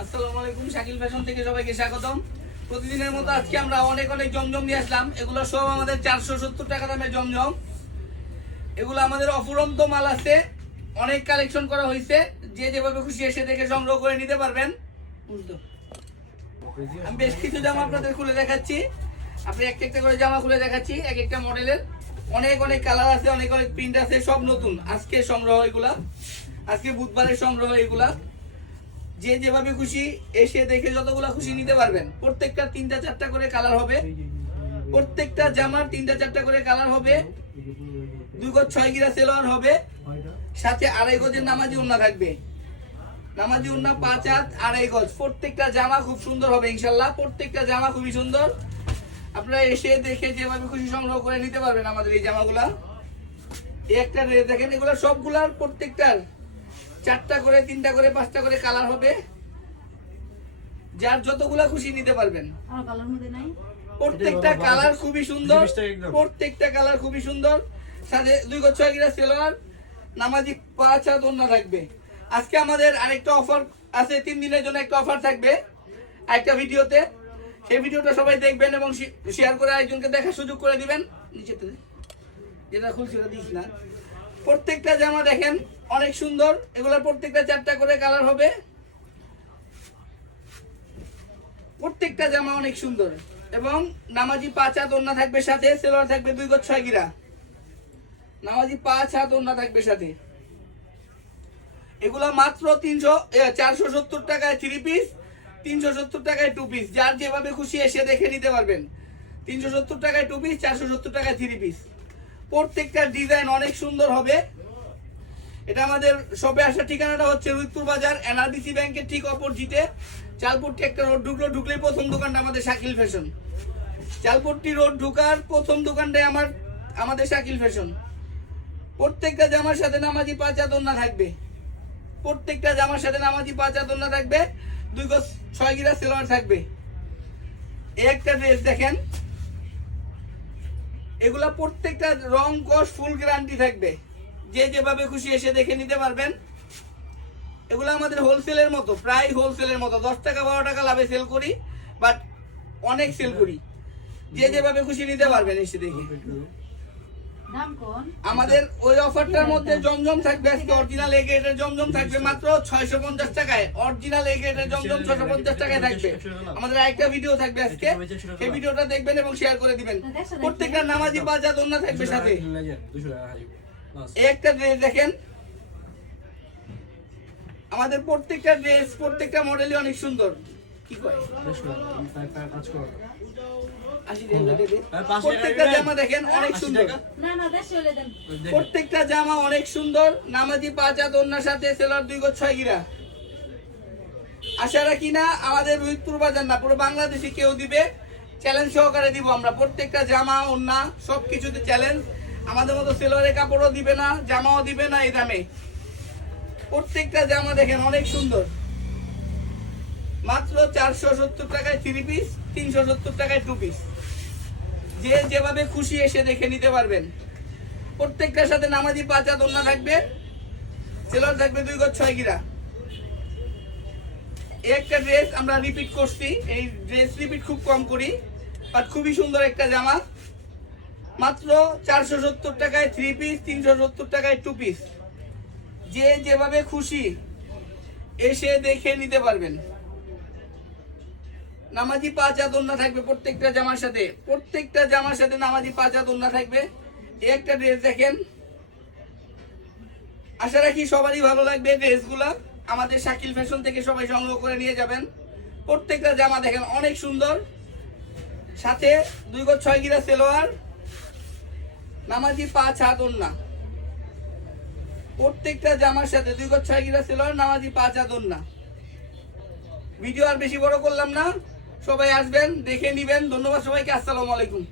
আসসালামু আলাইকুম, শাকিল ফ্যাশন থেকে সবাইকে স্বাগতম। প্রতিদিনের মতো আজকে আমরা অনেক জমজম নিয়ে আসলাম। এগুলো সব আমাদের 470 টাকা দামের জমজম। এগুলো আমাদের অফুরন্ত মাল আছে, অনেক কালেকশন করা হয়েছে। যে যেভাবে খুশি এসে দেখে সংগ্রহ করে নিতে পারবেন। আমি বেশ কিছু জামা আপনাদের খুলে দেখাচ্ছি, আপনি একটা একটা করে জামা খুলে দেখাচ্ছি। এক একটা মডেলের অনেক কালার আছে, অনেক প্রিন্ট আছে, সব নতুন আজকে সংগ্রহ। এগুলা আজকে বুধবারের সংগ্রহ। এগুলা যে যেভাবে খুশি এসে দেখে যতগুলা খুশি নিতে পারবেন। প্রত্যেকটা 3টা 4টা করে কালার হবে, প্রত্যেকটা জামার 3টা 4টা করে কালার হবে। 2 গজ 6 গিরা সেলোয়ার হবে, সাথে 2.5 গজের নামাজি ওড়না থাকবে। নামাজি ওড়না 5 হাত 2.5 গজ। প্রত্যেকটা জামা খুব সুন্দর হবে ইনশাল্লাহ, প্রত্যেকটা জামা খুবই সুন্দর। আপনারা এসে দেখে যেভাবে খুশি সংগ্রহ করে নিতে পারবেন আমাদের এই জামাগুলা। এই একটা ড্রেস দেখেন, এগুলা সবগুলার প্রত্যেকটার 4টা করে 3টা করে 5টা করে কালার হবে। যার যতগুলা খুশি নিতে পারবেন। প্রত্যেকটা কালার খুবই সুন্দর, প্রত্যেকটা কালার খুবই সুন্দর। সাথে 2 গজ 6 গিরা সেলোয়ার, নামাজি 5 হাত ওড়না থাকবে। আজকে আমাদের আরেকটা অফার আছে, 3 দিনের জন্য একটা অফার থাকবে একটা ভিডিওতে। সেই ভিডিওটা সবাই দেখবেন এবং শেয়ার করে একজনকে দেখার সুযোগ করে দিবেন। নিচেতে যেটা খুলছি ওটা দিস না। প্রত্যেকটা জামা দেখেন অনেক সুন্দর। এগুলোর প্রত্যেকটা 4টা করে কালার হবে। প্রত্যেকটা জামা অনেক সুন্দর এবং নামাজি 5 হাত ওড়না থাকবে, সাথে সেলোয়ার থাকবে 2 গজ 6 গিরা। নামাজি 5 হাত ওড়না থাকবে সাথে। এগুলা মাত্র 470 টাকায় 3 পিস, 370 টাকায় 2 পিস। যার যেভাবে খুশি এসে দেখে নিতে পারবেন। 370 টাকায় 2 পিস, 470 টাকায় 3 পিস। প্রত্যেকটা ডিজাইন অনেক সুন্দর হবে। এটা আমাদের শপে আসার ঠিকানাটা হচ্ছে রুইতপুর বাজার, এনআরবিসি ব্যাংকের ঠিক অপোজিটে। চালপট্টি একটা রোড ঢুকলেই প্রথম দোকানটা আমাদের শাকিল ফ্যাশন। চালপট্টি রোড ঢুকার প্রথম দোকানটাই আমাদের শাকিল ফ্যাশন। প্রত্যেকটা জামার সাথে নামাজি 5 হাত ওড়না থাকবে, প্রত্যেকটা জামার সাথে নামাজি 5 হাত ওড়না থাকবে। 2 গজ 6 গিরা সেলোয়ার থাকবে। এই একটা ড্রেস দেখেন, এগুলা প্রত্যেকটা রং কস ফুল গ্যারান্টি থাকবে। যে যেভাবে খুশি এসে দেখে নিতে পারবেন। এগুলো আমাদের হোলসেলের মতো, প্রায় হোলসেলের মতো 10 টাকা 12 টাকা লাভে সেল করি, বাট অনেক সেল করি। যে যেভাবে খুশি নিতে পারবেন এসে দেখে। আমাদের ওই অফারটার মধ্যে জমজম থাকবে আজকে, অরিজিনাল এ গ্রেডের জমজম থাকবে মাত্র 650 টাকায়। অরিজিনাল এ গ্রেডের জমজম 650 টাকায় থাকবে। আমাদের আরেকটা ভিডিও থাকবে আজকে, সেই ভিডিওটা দেখবেন এবং শেয়ার করে দিবেন। প্রত্যেকটা নামাজি 5 হাত ওড়না থাকবে সাথে। একটা ড্রেস দেখেন, আমাদের প্রত্যেকটা ড্রেস প্রত্যেকটা মডেলই অনেক সুন্দর। কি কয় প্রত্যেকটা জামা দেখেন অনেক সুন্দর, প্রত্যেকটা জামা অনেক সুন্দর। নামাজি 5 হাত ওড়নার সাথে সেলোয়ার 2 গজ 6 গিরা। আশা রাখি না আমাদের রুইতপুর বাজার না, পুরো বাংলাদেশে কেউ দিবে। চ্যালেঞ্জ সহকারে দিব আমরা। প্রত্যেকটা জামা ওড়না সবকিছুতে চ্যালেঞ্জ। আমাদের মতো সেলোয়ারের কাপড়ও দিবে না, জামাও দিবে না এই দামে। প্রত্যেকটা জামা দেখেন অনেক সুন্দর। মাত্র 470 টাকায় 3 পিস, 370 টাকায় 2 পিস। যে যেভাবে খুশি এসে দেখে নিতে পারবেন। প্রত্যেকটার সাথে নামাজি 5 হাত ওড়না থাকবে, সেলোয়ার থাকবে 2 গজ 6 গিরা। এই একটা ড্রেস আমরা রিপিট করছি, এই ড্রেস রিপিট খুব কম করি, বাট খুবই সুন্দর একটা জামা। মাত্র 470 টাকায় 3 পিস, 370 টাকায় 2 পিস। যে যেভাবে খুশি এসে দেখে নিতে পারবেন। নামাজি 5 হাত ওড়না থাকবে প্রত্যেকটা জামার সাথে, প্রত্যেকটা জামার সাথে নামাজি 5 হাত ওড়না থাকবে। এই একটা ড্রেস দেখেন, আশা রাখি সবারই ভালো লাগবে ড্রেসগুলা। আমাদের শাকিল ফ্যাশন থেকে সবাই সংগ্রহ করে নিয়ে যাবেন। প্রত্যেকটা জামা দেখেন অনেক সুন্দর, সাথে 2 গজ 6 গিরা সেলোয়ার, নামাজি 5 হাত ওড়না। প্রত্যেকটা জামার সাথে 2 গজ 6 গিরা সেলোয়ার, নামাজি 5 হাত ওড়না। ভিডিও আর বেশি বড় করলাম না, সবাই আসবেন দেখে নিবেন। ধন্যবাদ সবাইকে, আসসালামু আলাইকুম।